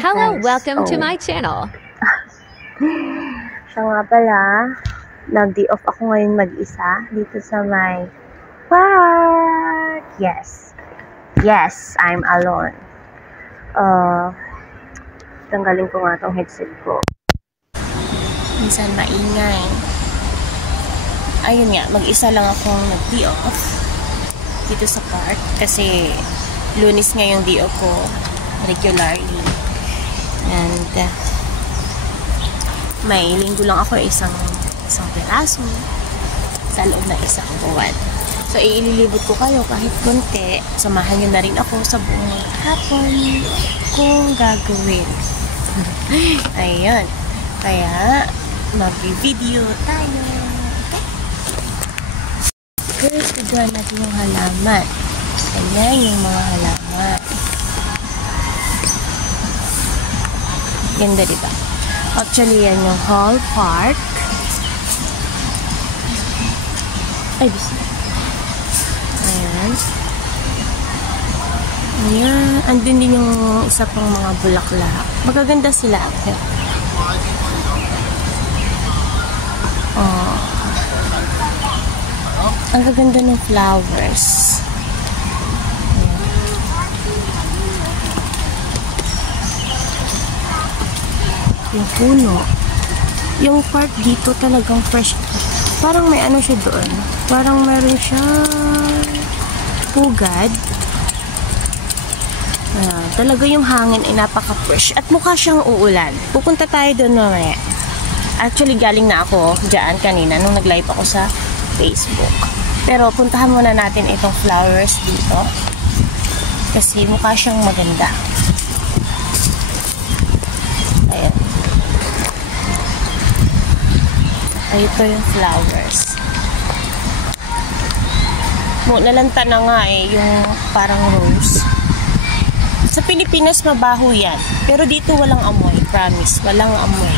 Hello, guys. welcome to my channel. Siya nga pala, nag-day off ako ngayon mag-isa dito sa my park. Yes. Yes, I'm alone. Tanggalin ko nga tong headset ko. Minsan maingay. Ayun nga, mag-isa lang akong nag-day off dito sa park kasi Lunes nga yung day off ko regularly. And may linggo lang ako isang peraso sa loob ng isang buwan. So, ililibot ko kayo kahit konti. Samahan nyo na rin ako sa buong hapon kung gagawin. Ayun. Kaya, mag-video tayo. Okay? First, tignan natin yung halaman. Ayan yung mga halaman. Ganda, diba? Actually, yan yung Hall Park. Ay, bisa. Ayan. Ayan. Andun din yung isa pang mga bulaklak. Magaganda sila. Oh. Ang gaganda ng flowers. Yung puno. Yung park dito talagang fresh. Parang may ano siya doon. Parang meron siyang pugad. Talaga yung hangin ay napaka-fresh. At mukha siyang uulan. Pupunta tayo doon mamaya. Actually, galing na ako dyan kanina nung nag-live ako sa Facebook. Pero puntahan muna natin itong flowers dito. Kasi mukha siyang maganda. Ayan. Ito yung flowers. Nalanta na nga yung parang rose. Sa Pilipinas, mabaho yan. Pero dito walang amoy. Promise, walang amoy.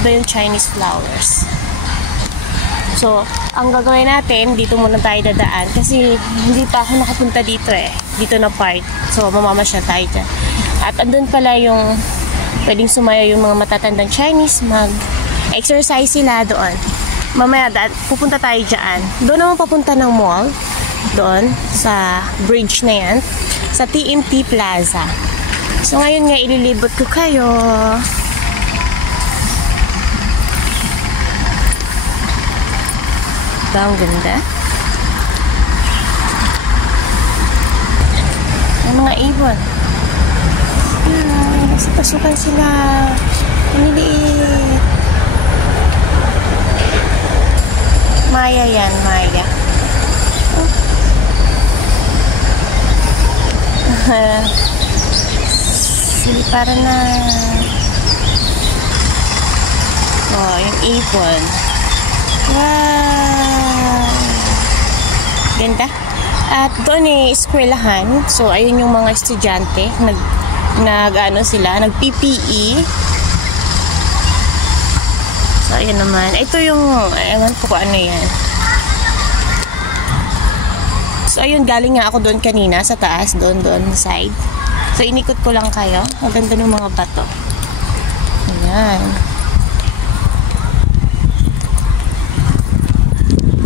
Ito yung Chinese flowers. So, ang gagawin natin, dito muna tayo dadaan. Kasi hindi pa ako nakapunta dito Dito na part. So, mamamasyal tayo dyan. At andun pala yung pwedeng sumaya yung mga matatandang Chinese exercise sila doon. Mamaya, pupunta tayo dyan. Doon naman papunta ng mall. Doon, sa bridge na yan. Sa TMT Plaza. So, ngayon nga, ililibot ko kayo. Ito, ang ganda. Ang mga ibon. Nasa pasukan sila. Piniliit. Maya yan, Maya. Siliparan na. Oh, yung ibon. Wow! Ganda. At doon eskwelahan. So, ayun yung mga estudyante. Nag-PPE. So, ayan naman. Ito yung, ewan ko kung ano yan. So, ayun, galing nga ako doon kanina sa taas, doon side. So, inikot ko lang kayo. Ang ganda ng mga bato. Ayan.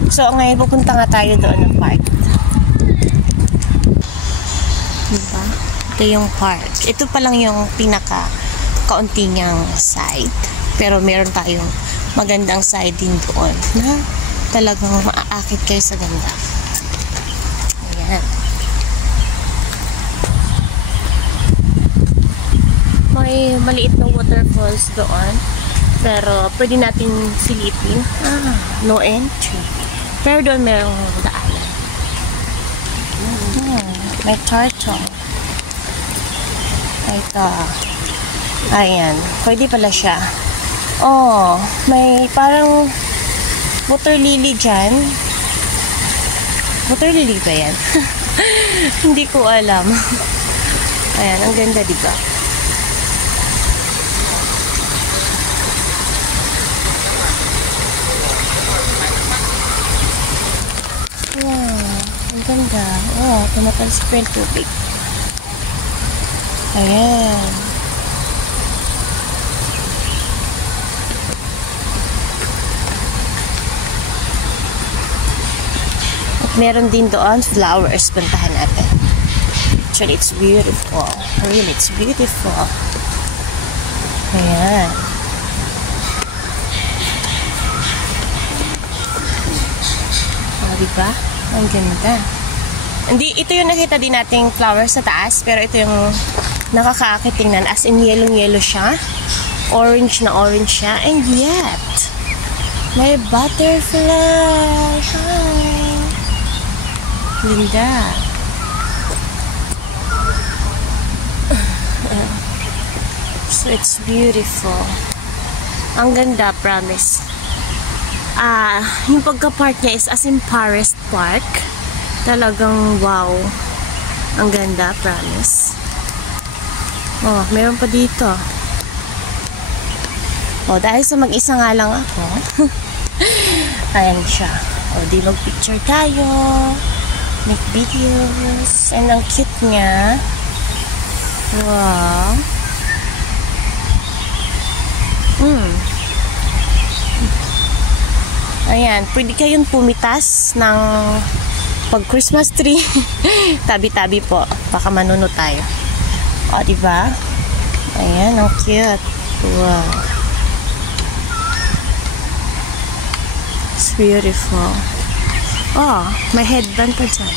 So, ngayon, pupunta nga tayo doon ng park. Diba? Ito yung park. Ito pa lang yung pinaka-kaunti niyang side. Pero meron tayong magandang side din doon na talagang maaakit kayo sa ganda. Ayan. May maliit na waterfalls doon. Pero pwede natin silipin. No entry. Pero doon merong daanan. May turtle. Ito. Ayan. Pwede pala siya. Oh, may parang water lily dyan. Water lily ba yan? Hindi ko alam. Ayan, ang ganda, diba? Wow, ang ganda. Oh, tumatalsik pa yung tubig. Ayan. Meron din doon flowers. Puntahan natin. Actually, it's beautiful. Really, it's beautiful. Ayan. Diba? Ang ganda. Hindi, ito yung nakita din nating flowers sa taas, pero ito yung nakakaakit tingnan. As in, yellow siya. Orange na orange siya. And yet, may butterfly. Hi. Ganda. So, it's beautiful. Ang ganda, promise. Yung pagka-park niya is as in Paris Park. Talagang wow. Ang ganda, promise. Oh, meron pa dito. Oh, dahil sa mag-isa nga lang ako. Ayan siya. Oh, di mag-picture tayo. Make videos. And ang cute niya. Wow. Ayan, pwede kayong pumitas ng pag Christmas tree. Tabi-tabi po. Baka manunod tayo. O, diba? Ayan, ang cute. Wow. It's beautiful. Oh, may headband pa dyan.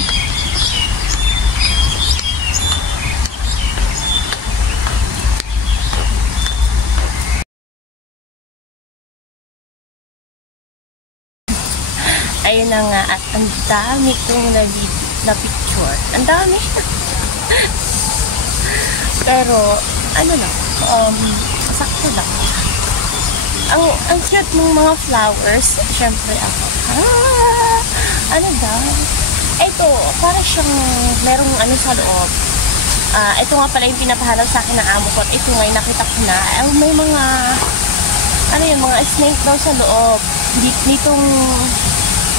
Ayun na nga, at ang dami kong na-picture. Ang dami. Pero, ano lang, sakto lang. Ang cute ng mga flowers. Siyempre ako. Ano daw? Ito, para siyang merong ano sa loob. Ito nga pala yung pinapahalal sa akin ng amo ko. Ito nga yung nakita ko na. May mga, ano yun, mga snake daw sa loob. Nitong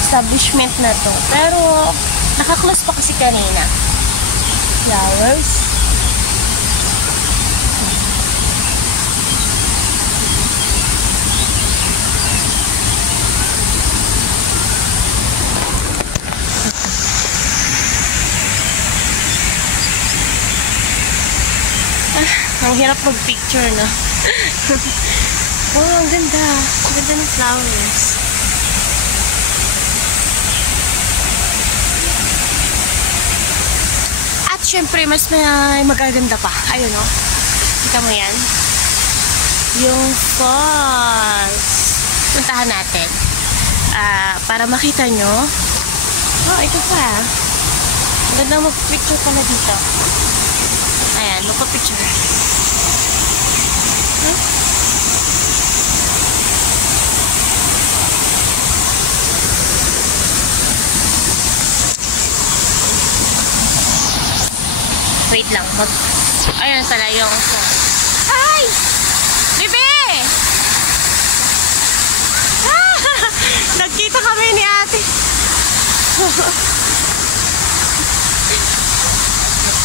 establishment na to. Pero, nakaklose pa kasi kanina. Flowers. Ang hirap mag-picture, no? Oh, ang ganda. Ang ganda ng flowers. Siyempre, mas magaganda pa. Ayun, no? Kita mo yan? Yung falls. Puntahan natin. Para makita nyo. Oh, ito pa. Ang ganda magpapicture pa na dito. Ayan, magpapicture. Huh? Wait lang. Ayan pala yung... Ay! Bebe! Nagkita kami ni ate.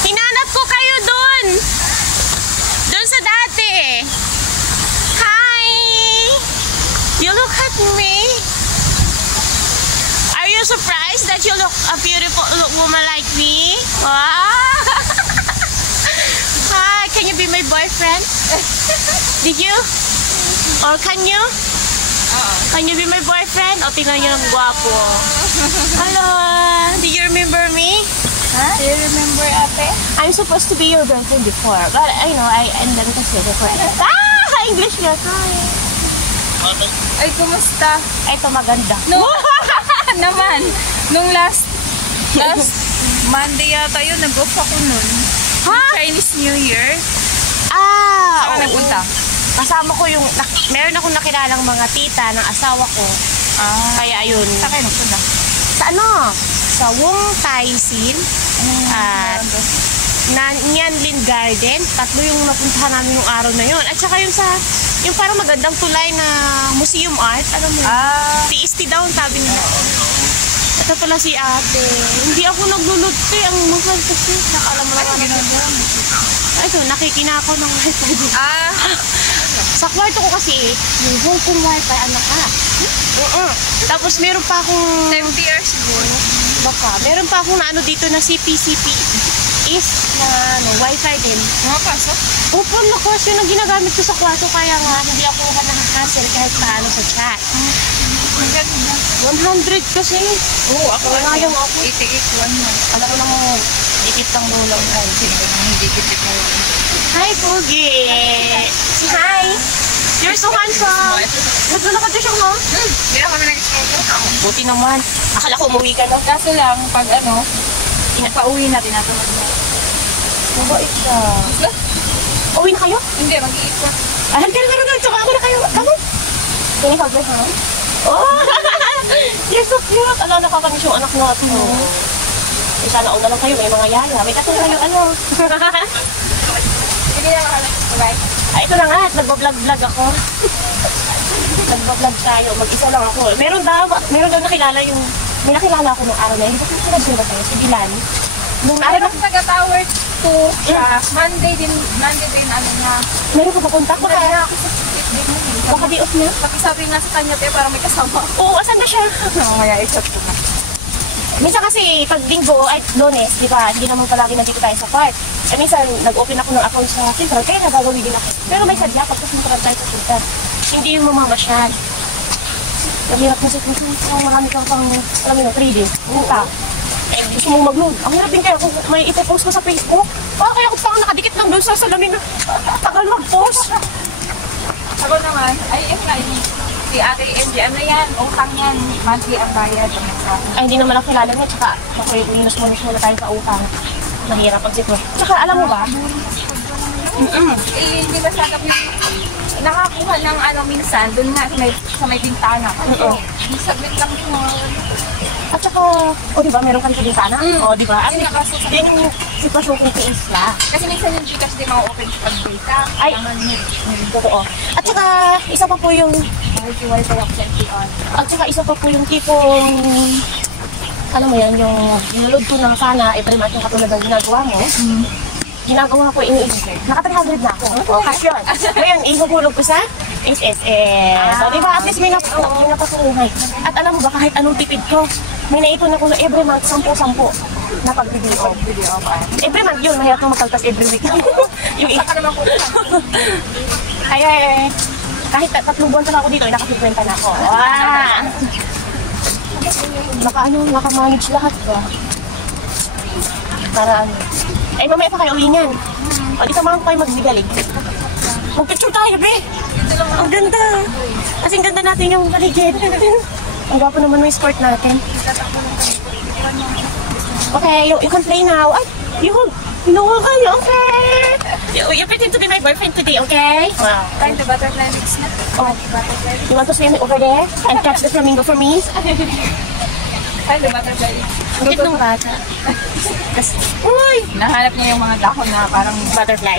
Hinanap ko kayo dun. Dun sa dati. Hi! You look at me. Are you surprised that you look a beautiful woman like me? Wow! Can you be my boyfriend? Did you? Or can you? Can you be my boyfriend? O, tingnan nyo ng gwapo. Hello! Do you remember me? Huh? Do you remember, ate? I'm supposed to be your girlfriend before. But, I know, I ended kasi before. English nga. Ay, kumusta? Ito, maganda. No. Naman. Nung last Monday yata yun, nag-off ako nun. Chinese New Year. Saan ka nagpunta? Kasama ko yung, meron akong nakilalang mga tita ng asawa ko. Kaya ayun. Saan kayo nagpunta? Sa ano? Sa Wong Tai Sin. At Nyanlin Garden. Tatlo yung napuntahan namin yung araw na yun. At saka yung sa, yung parang magandang tulay na museum art. Alam mo yun? TST daw, sabi nila. Ito pala si ate. Hindi ako nagluluto ang mahal kasi. Alam mo naman. Ito, nakikina ako ng wifi dito. Sa kwarto ko kasi, yung Hong Kong wifi, anak ka. Tapos meron pa akong 70 years ago. Baka. Meron pa akong naano dito na CP is na wifi din. Makapasok? Opo, na course yun ang ginagamit ko sa kwarto kaya nga hindi ako nakakancel kahit paano sa chat. 100 kasi. Oo, ako wala yung ako. 88, 100. Alam ko lang dikit ang rulang ko. Hindi dikit mo. Hi, Pogi! Si hi! You're so handsome! Nagdala ka din siya, ha? Hindi na kami nag-schedule. Buti naman. Akala ko umuwi ka na. Kaso lang, pag pauwi na, tinatamad na. Mabait siya. Uwi na kayo? Hindi, mag-iit na. Ah, hindi na. Tsaka ako na kayo. Come on. Can you hug her, ha? Oh! You're so cute! Ala, nakakamiss yung anak natin. Sana una lang kayo. May mga yaya. May tatlo kayo, ano? Hindi na makalag. Bye-bye. Ah, ito na nga, nagbablog ako. Nagbablog tayo, mag-isa lang ako. Meron daw nakilala yung, may nakilala ako nung araw na, hindi ko pinagsin ba tayo, si Dilan. Nung araw Meron taga Tower 2 siya. Monday din ano na. meron ko papunta ko Wala kaya, na ako sa fit din. baka di off niya. Pakisabi nga sa kanya, pero parang may kasama. Oo, asan na siya? Mamaya i-chat ko na. Minsan kasi, pag linggo, ay Lunes, di ba, hindi naman palagi nandito tayo sa park. Eh, minsan, nag-open ako ng account sa Central, kaya nagagawin din ako. Pero may sadya, pagkasunturan tayo sa Central. Hindi yung mamamasyal. Mahirap kasi kung marami kang pang, alam mo na, 3 days. Punta. Eh, gusto mong mag-load. Ang hirap din kaya kung may ipopost ko sa Facebook. Kaya ako parang nakadikit lang doon sa salamin. Tagal mag-post. Ako naman, ay yun nga, si Ate MJ, ano yan, utang yan, monthly ang bayad. Ay, hindi naman ako kilala mo. Tsaka, minus muna tayo sa utang. Mahirap ang sitwasyon. Tsaka, alam mo ba? Eh, hindi ba sagap yung nakakuha ng ano minsan, doon nga sa may bintana. Ano, saglit lang yung mga. At saka, o diba, meron ka rin sa bintana? O diba? At yun yung sitwasyon kong sa isla. Kasi minsan yung Gcash di ma-open sa pag-data. Ay, totoo. At saka, isa pa po yung, Wifi ako sa on. at saka isa pa po yung tipong, alam mo yan, yung nilaload ko ng sana, every month yung katulad ng ginagawa mo. Ginagawa ko, naka 300 na ako. O, cash yun. Ngayon, ihuhulog ko sa SSS. So, diba, at least may napasunguhay. At alam mo ba, kahit anong tipid ko, may naipon ako na every month, 10-10 na pag-video. Every month yun, mahirap kang magkaltas every week. Yung isa ka naman po. Ay, kahit 3 buwan na ako dito, ay naka-50 na ako. Wow! Naka-manage lahat ko. Para ano. Eh, mamaya pa kayo uwi niyan. O, di samahan ko kayo magsigalig. Mag-picture tayo, be! Ang ganda! Kasing ganda natin yung paligid. Ang gwapo naman ng sport natin. Okay, you can play now. Ay, you kayo, okay? You pretend to be my boyfriend today, okay? Wow. Time to butterfly mix na. Oh, you want to swim over there and catch the flamingo for me? Time to butterfly mix. Ang cute ng bata. Uy! Nahanap niya yung mga dahon na parang Butterfly.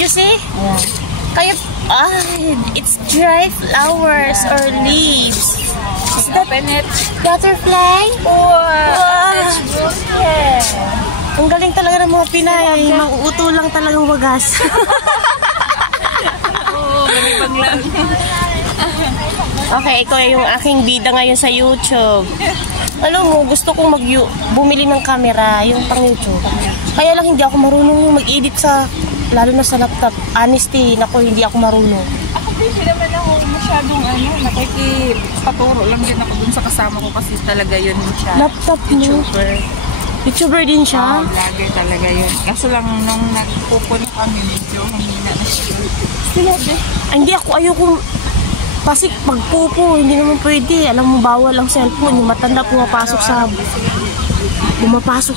You see? Yeah. Kayo, it's dry flowers or leaves. Is that butterfly? wow. Ang galing talaga ng mga Pinay. Mang-uuto lang talagang wagas. Oo, malibang lang. Okay, ito yung aking bida ngayon sa YouTube. Alam mo, gusto kong bumili ng camera, yung pang YouTube. Kaya lang hindi ako marunong mag-edit sa, lalo na sa laptop. Honesty, naku, hindi ako marunong. Ako hindi naman ako masyadong nakikipaturo lang din ako dun sa kasama ko kasi talaga yun siya. Laptop mo? YouTuber din siya? Vlogger talaga yun. Kaso lang nung nagpupuno kami, medyo humina na siya. Hindi ako, ayoko. Kasi pagpupo, hindi naman pwede. Alam mo, bawal ang cellphone. Yung matanda pumapasok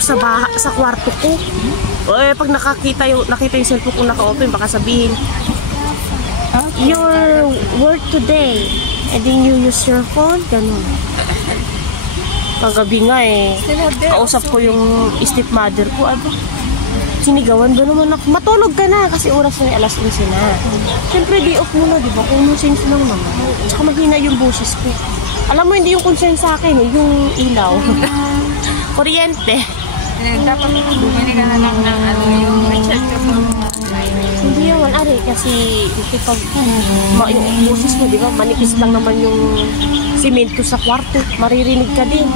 sa kwarto ko. Eh, pag nakita yung cellphone ko naka-open, baka sabihin, your work today, and then you use your phone, ganun. Kagabi nga kausap ko yung stepmother ko, sinigawan ba naman ako? Matulog ka na kasi oras na alas 11 na. Siyempre, day off muna, di ba? Kung sense lang naman. Tsaka mahina yung boses ko. Alam mo, hindi yung concern sa akin, yung ilaw. Kuryente. Dapat bumili ka na lang ng yung recharge ka po. Hindi naman, kasi pag yung boses mo, di ba? Manipis lang naman yung simento sa kwarto. Maririnig ka din.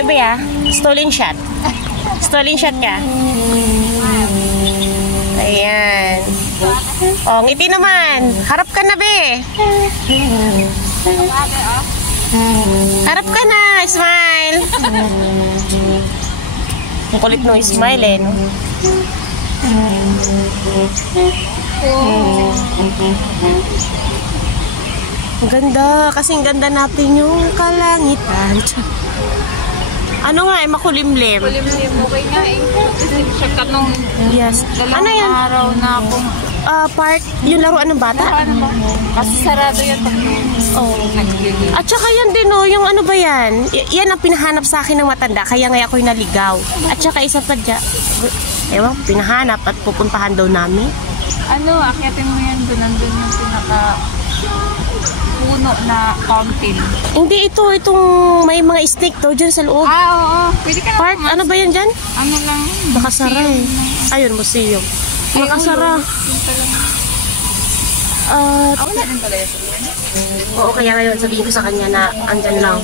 sa'yo, be, ah. Stolen shot. Stolen shot ka. Ayan. Oh, ngiti naman. Harap ka na, be. Harap ka na. Smile. Ang kulit no, smile, eh, no? Ang ganda. Kasing ganda natin yung kalangitan. Ano nga, makulimlim. Kulimlim, okay nga eh. Kasi siya kanong Yes. Ano dalawang yan? araw na akong Park, yung laruan ng bata? ano ba? Kasi sarado yan pag Oh. nag-gigil. At saka yan din, oh, yung ano ba yan? Yan ang pinahanap sa akin ng matanda, kaya nga ako'y naligaw. At saka isa pa dyan, ewan, pinahanap at pupuntahan daw namin. Ano, akyatin mo yan doon. Nandun yung pinaka puno na fountain. Hindi, itong may mga snake daw dyan sa loob. Oo. Pwede ka na Park, ano ba yan dyan? Ano lang. Nakasara eh. Ayun, museum. Nakasara. Wala din pala yun. Oo, kaya ngayon sabihin ko sa kanya na andyan lang.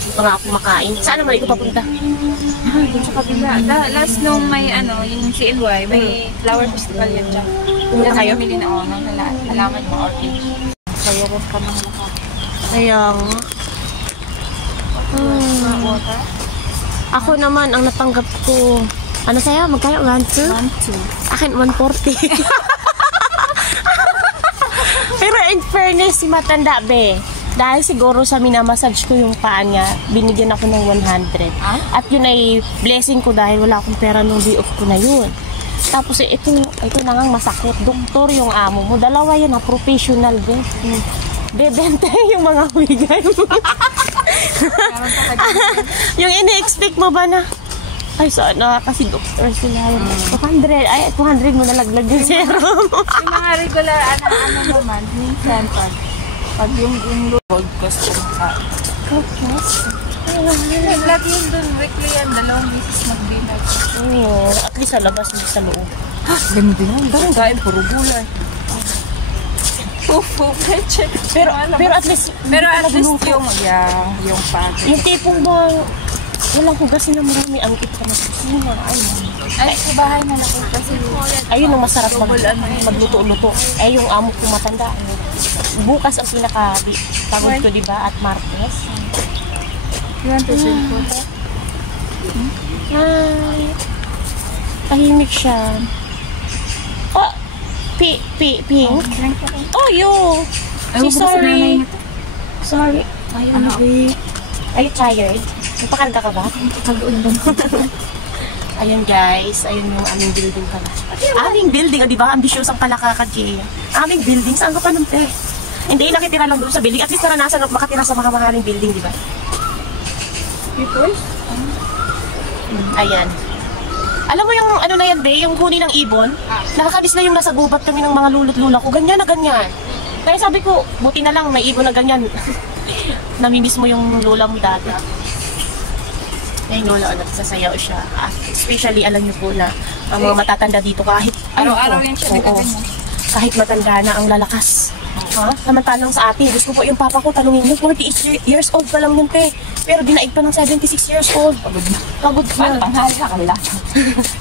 Hindi pa nga ako makain. Saan naman ito papunta? Doon sa kabila. Last nung may ano, yung CNY, may flower festival yan dyan. Pumunta kayo? Pili na ako ng halaman mo orchid. Kaya rin ka ng maka. Kaya nga. Water? Ako naman, ang natanggap ko. Ano sa'yo? Magkano? 1, 2? 1, 2. Akin, 140. Pero in fairness, si matanda, be. Dahil siguro sa minamassage ko yung paa niya, binigyan ako ng 100. At yun ay blessing ko dahil wala akong pera nung day off ko na yun. Tapos ito na ngang masakit. Doktor yung amo mo. Dalawa yan, professional, be. Bebente yung mga wigay mo. Yung ini-expect mo ba na? Ay, sana kasi doktor sila. 200. Ay, 200 mo nalaglag yung serum. Yung mga regular, ano naman, minsan pag yung gold cost yung sa... Lagi yun dun, weekly yan, 2 beses mag-dinner. Oo, at least sa labas, hindi sa loob. Ganda yan, parang kain, puro gulay. Pero at least, yung pan. yung tipong bang walang hugasin na marami ang kita na kusina. Ay, sa bahay na nakita kasi Ayun ang masarap magluto-luto. Eh, yung amo ko matanda. Bukas ang pinaka-tagod ko, diba? At Martes. you want to drink water? Ay, tahimik siya. Oh, pink? Drink water. Oh, yo! Ay, Sorry. Sorry. Ayun, Are you tired? Napakanta ka ba? Ayun guys, ayun yung aming building pala. Aming building, di ba? Ambitious ang palakakad kaya. Aming building, saan ka pa nun, te? Hindi, nakitira lang doon sa building. At least naranasan makatira sa mga maraming building, di ba? people? Ayan. Alam mo yung ano na yan, be? Yung huni ng ibon? Nakakabis na yung nasa gubat kami ng mga lulot-lula ko. Ganyan na ganyan. Kaya sabi ko, buti na lang may ibon na ganyan. Namimiss mo yung lola mo dati. Yung lola, sasayaw siya. Especially, alam niyo po na ang mga matatanda dito kahit Araw-araw yan siya nagkaganyan. Kahit matanda na ang lalakas. Ha? Samantalang sa atin, gusto ko po yung papa ko, tanungin mo, 48 years old pa lang yun, te. Pero dinaig pa ng 76 years old. Pagod na. Pagod Paano na. panghali ka kanila?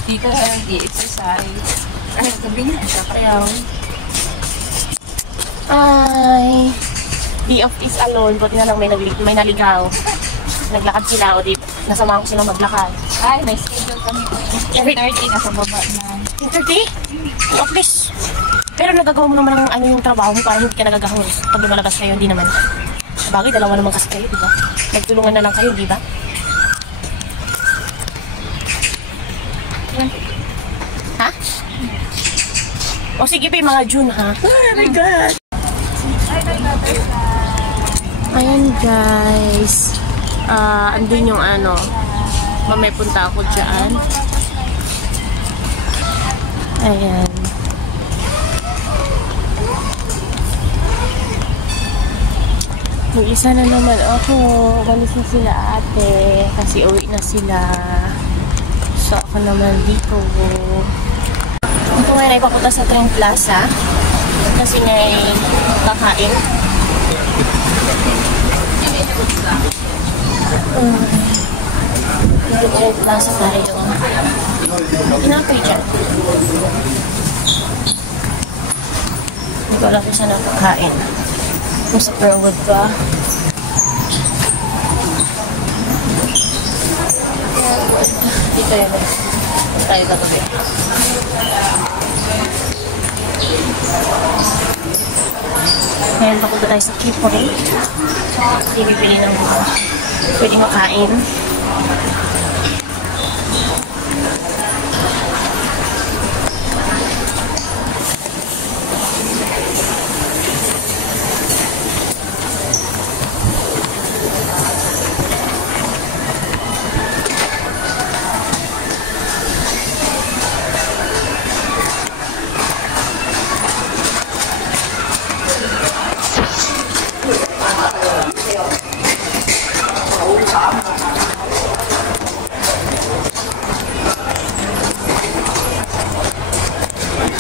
Di ka i-exercise. Ay, sabi niya siya. Kaya, ay, the of is alone, buti na lang may naligaw. Naglakad sila, o di, nasamahan ko sila maglakad. Ay, may schedule kami. 10:30 nasa baba na. 10:30? At least. Pero nagagawa mo naman ang ano yung trabaho mo para hindi ka nagagahos. Pag lumalabas kayo, hindi naman. Bagay, dalawa naman kasi kayo, di ba? Nagtulungan na lang kayo, di ba? Ha? O sige pa mga June, ha? Oh my God! Ayan, guys. Andun yung ano. Mamay punta ako dyan. Ayan. Mag-isa na naman ako. Walis na sila ate. Kasi uwi na sila. So, ako naman dito. Ito ngayon ay papunta sa Train Plaza. Kasi ngayon kakain. Yung plaza tayo. Pinapay dyan. Hindi ko alam kung saan ang pagkain. Kung sa Pearlwood ba? Dito yun. Tayo kagabi. Ngayon papunta tayo sa Kipoli. Hindi bibili ng pwede makain.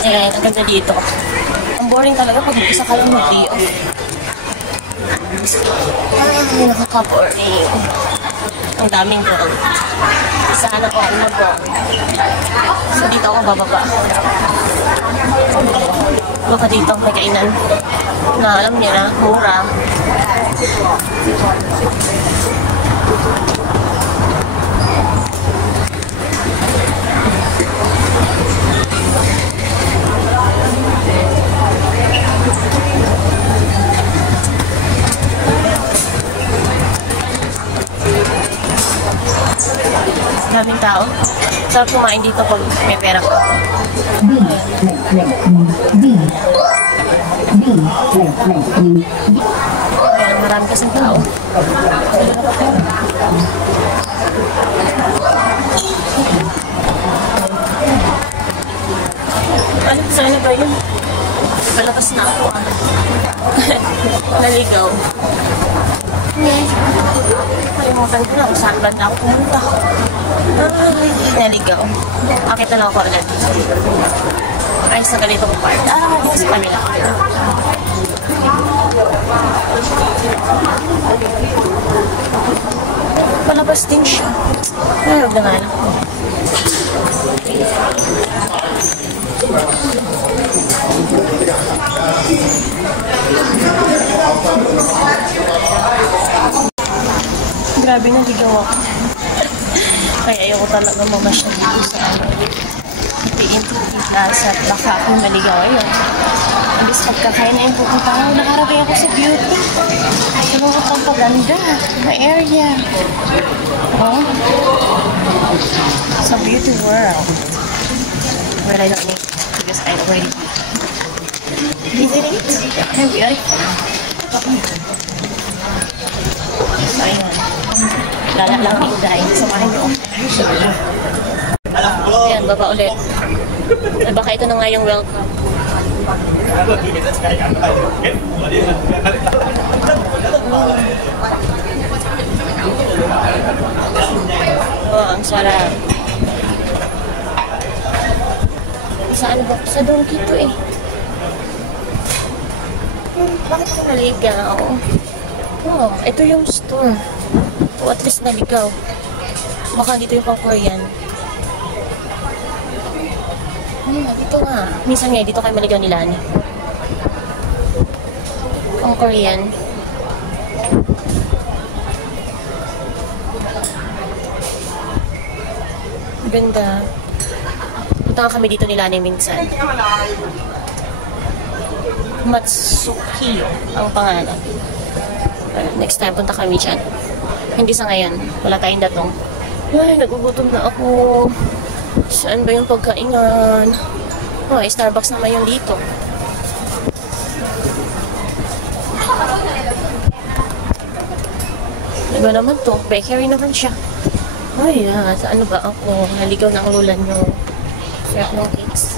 Ayan, ang ganda dito. Ang boring talaga pag isa ka lang mag-day off. Ay, nakaka-boring. Ang daming girl. Sana ko ako mag-girl. So dito ako bababa. Baka dito ang may kainan na alam niyo na, mura. Daming tao. Sarap kumain dito pag may pera ko. Marami kasing tao. Ano ba sana ba yun? Palabas na ako. Naligaw. Kalimutan ko na kung saan ba na ako pumunta. Ay, naligaw. Akit na lang ako agad. Ay, sa ganitong part. Ako sa kanila. Palabas din siya. Narog na nga lang. Grabe, naligaw ako. Kaya ayoko talaga mamasyal dito sa PNP Plaza at baka ako maligaw ayun. Imbis pagkakain na yung pupunta ko, nakarating ako sa beauty. Tulong ko pang paganda na area. Oh. Sa beauty world. But I don't need because I already visit it. I'm beautiful. So, ayun. Lala lang yung dahil. Samahin nyo. Ayan, baba ulit. Ay, baka ito na nga yung welcome. Oh, ang sarap. Saan ba? Sa Donkey to eh. Bakit ko naligaw? Oh, ito yung store. O at least naligaw. Baka dito yung pang-Korean. Dito nga. Minsan nga, dito kayo maligaw nila. Pang-Korean. Ganda. Punta nga kami dito nila minsan. Matsuki ang pangalan. Next time, punta kami dyan. Hindi sa ngayon. Wala tayong datong. Ay, nagugutom na ako. Saan ba yung pagkainan? Oh, Starbucks naman yung dito. Diba naman to? Bakery naman siya. Ay, sa ano ba ako? Naligaw na ang lula nyo. Sarap ng cakes.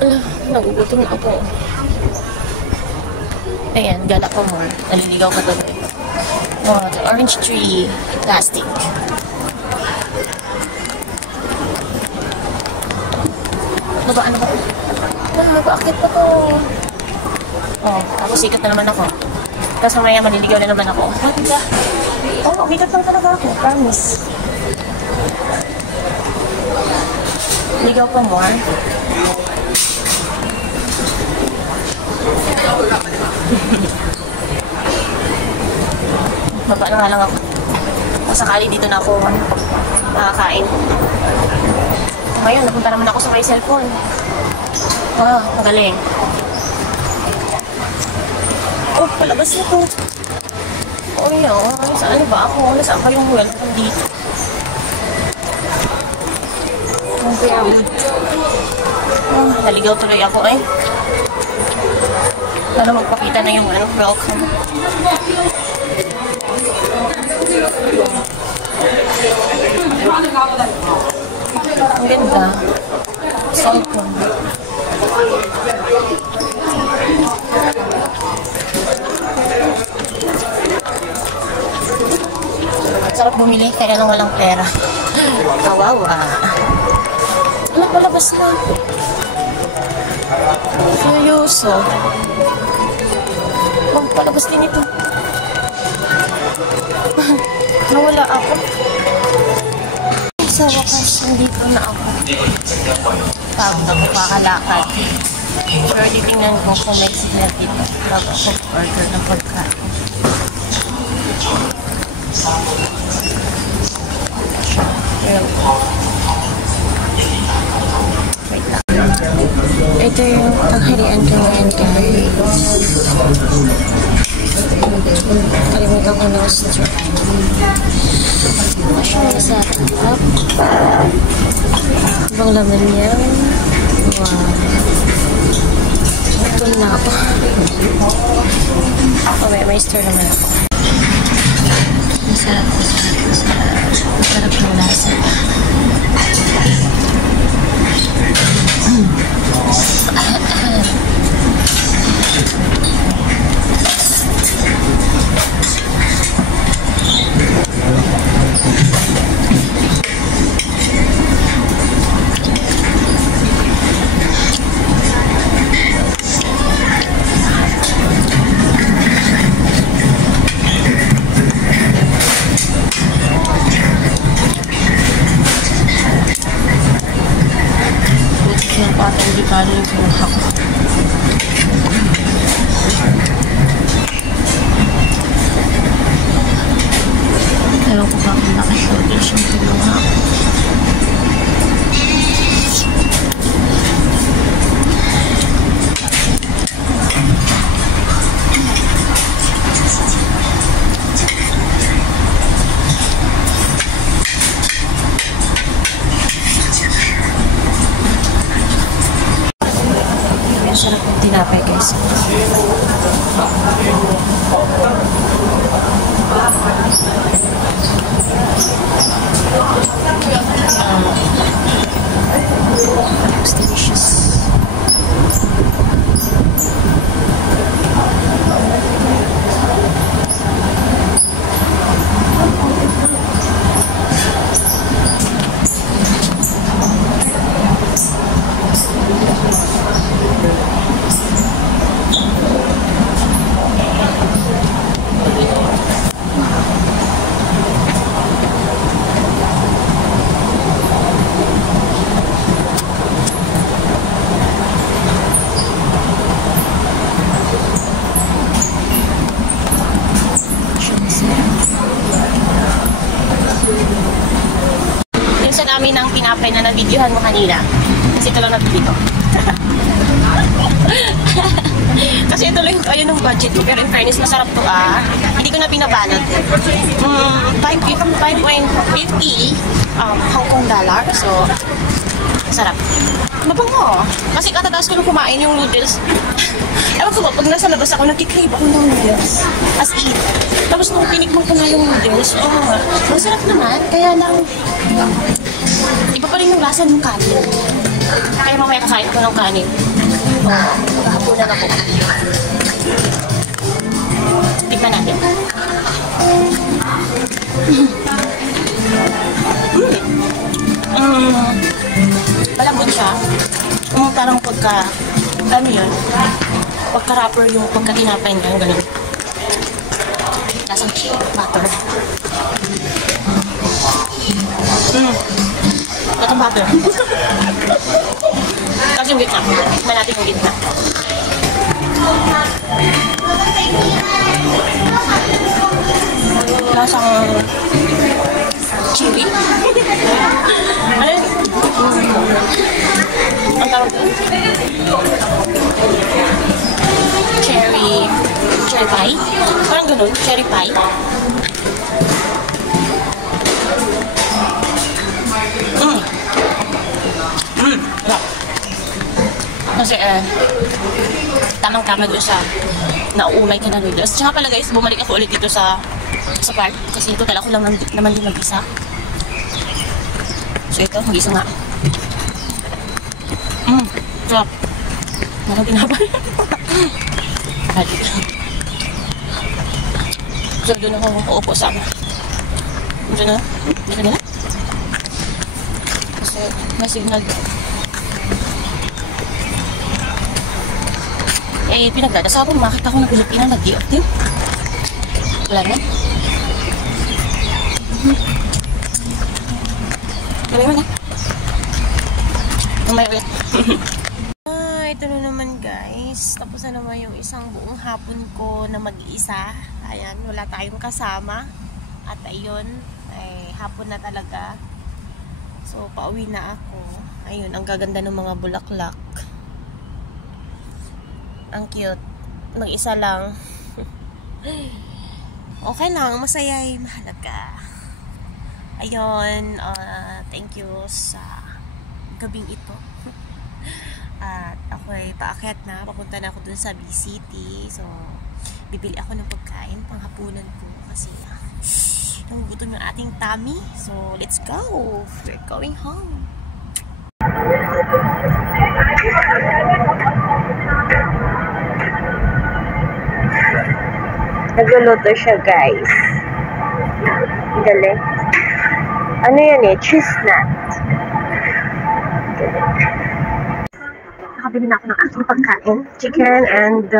Ala, nagugutom na ako. Ayan, gala ko mo. Naliligaw ka doon. Oh, the orange tree. Plastic. Ano ba? Ano ba? Bakit pa to? Oh, tapos sikat na naman ako. Tapos mamaya maniligaw na naman ako. Oh, diba? Oo, umikat lang talaga ako. Promise. Ligaw pa mo, ha? Baba na nga lang ako. Sakali dito na ako nakakain. Ngayon, napunta naman ako sa may cellphone. Ah, magaling. Oh, palabas na to. Oh, yun. Saan ba ako? Nasaan pa yung welcome dito? Oh, very good. Oh, naligaw tuloy ako eh. Para magpakita na yung welcome. Ang ganda. Cellphone. Sarap bumili, kaya lang walang pera. Kawawa. Wala, palabas na. Seryoso. Oh, palabas din ito. Nawala ako. Sa wakas, nandito na ako. Pagod ako kakalakad. Sure, titingnan ko kung may signal dito. Bago ako order ng pagkain. Wait lang. Ito yung tanghalian ko ngayon, guys. Kalimutan ko na strip. Masarap. Ibang laman niya. Wow. Ito na ako. Oh, may stir naman ako. Masarap. Masarap yung lasa. Hindi ka rin yung kinuha ko. Ewan ko ba kung naka-shortage yung kinuha ko. Sarap ng tinapay, guys. Looks delicious. Yung sa dami ng tinapay na nabidyohan mo kanina. Kasi ito lang nabili ko. Kasi ito lang ayun ng budget ko. Pero in fairness, masarap to Hindi ko na pinabalot. 5.50 Hong Kong dollar. So, masarap. Mabango. Kasi katataas ko nung kumain yung noodles. Ewan ko ba, pag nasa labas ako, nagkikrave ako ng noodles. As in. Tapos nung tinikman ko na yung noodles, masarap naman. Kaya lang, iba pa rin yung lasa ng kanin. Kaya mamaya kakain ako ng kanin. Maghahapunan ako. Tignan natin. Malambot siya. Parang pagka, ano yun? Pagka-wrapper yung pagka-tinapay niya, ganun. natin. Tapos yung gitna. Tignan natin yung gitna. Lasang chili. Ano yun? Ang tawag doon? Cherry pie? Parang ganun, cherry pie. Sarap. Kasi tamang-tama doon sa nauumay ka na noodles. Tsaka pala guys, bumalik ako ulit dito sa park. Kasi ito, kailangan ko lang naman din mag-isa. So ito, mag-isa nga. Sarap. Parang tinapay. So doon ako uupo sa doon na. Dito nila. Kasi may signal doon. Eh, pinagdadasa ako. Makita ko ng Pilipina nag-i-off din. Wala na. Wala na. Tumay ulit. Ito na naman guys. Tapos na naman yung isang buong hapon ko na mag-isa. Ayan, wala tayong kasama. At ayun, ay hapon na talaga. So, pauwi na ako. Ayun, ang gaganda ng mga bulaklak. Ang cute. Mag-isa lang. Okay lang, masaya ay mahalaga. Ayun, thank you sa gabing ito. At ako ay paakyat na. Papunta na ako dun sa B-City. So, bibili ako ng pagkain panghapunan ko. Kasi, nagugutom yung ating tummy. So, let's go. We're going home. Nagluluto siya, guys. Galing. Ano yan eh? Cheese nut. Nakabili na ako ng aking pagkain. Chicken and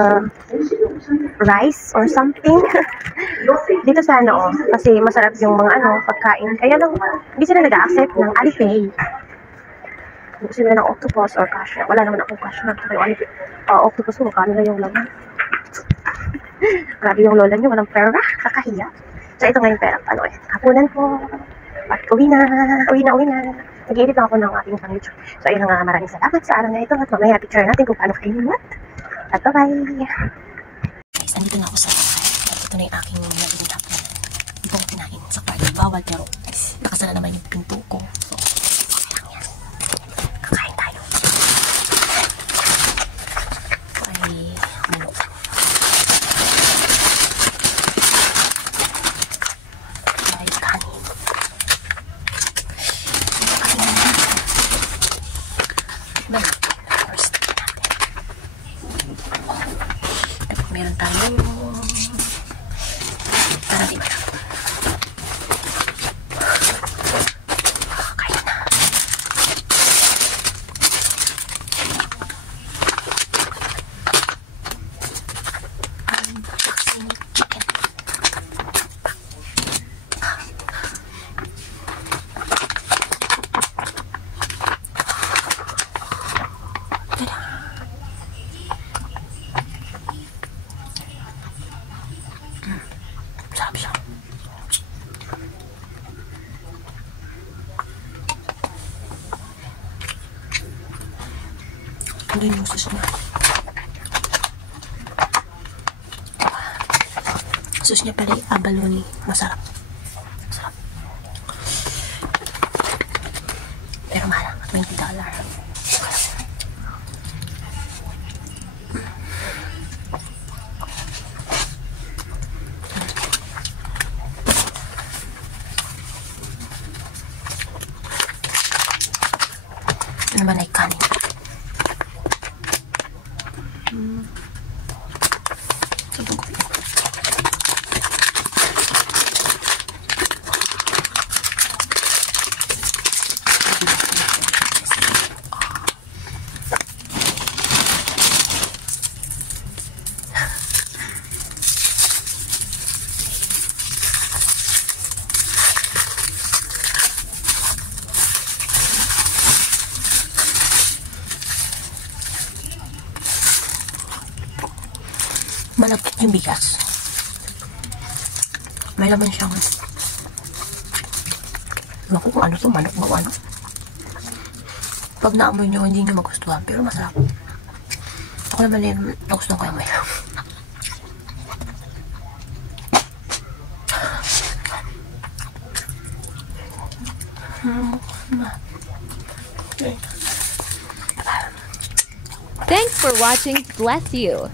rice or something. Dito sa ano, kasi masarap yung mga pagkain. Kaya lang, hindi sila nag-accept ng Alipay. Gusto nila ng octopus or cashew. Wala naman akong cashew. Octopus mo, kano na yung laman. Grabe yung lola niyo, walang pera. Kakahiya. So, ito nga yung pera. Hapunan ko. At uwi na. Nag-edit lang ako ng ating pang YouTube. So, ayun nga, maraming salamat sa araw na ito. At mamaya picture natin kung paano kainin mo. At bye-bye. Guys, andito na ako sa ito na yung aking naging tapon. Hindi ko kinain sa party. Bawal pero nakasara naman yung pinto ko. So, okay lang yan. Kakain tayo. Ay, ano. Ay, kanin. First natin. Dapat meron tayo. Para di ba? Kaya na. Unboxing chicken. Sarap siya. Ano yung sauce niya? Sauce niya pala yung abalone. Masarap. Masarap. Pero mahal. $20. Ano ba na ikanin? Sabong ko. malagkit yung bigas. May laman siyang ewan ko kung ano to, manok ba o ano. Pag naamoy nyo, hindi nyo magustuhan, pero masarap. Ako naman yung nagustuhan ko yung may. Thanks for watching. Bless you.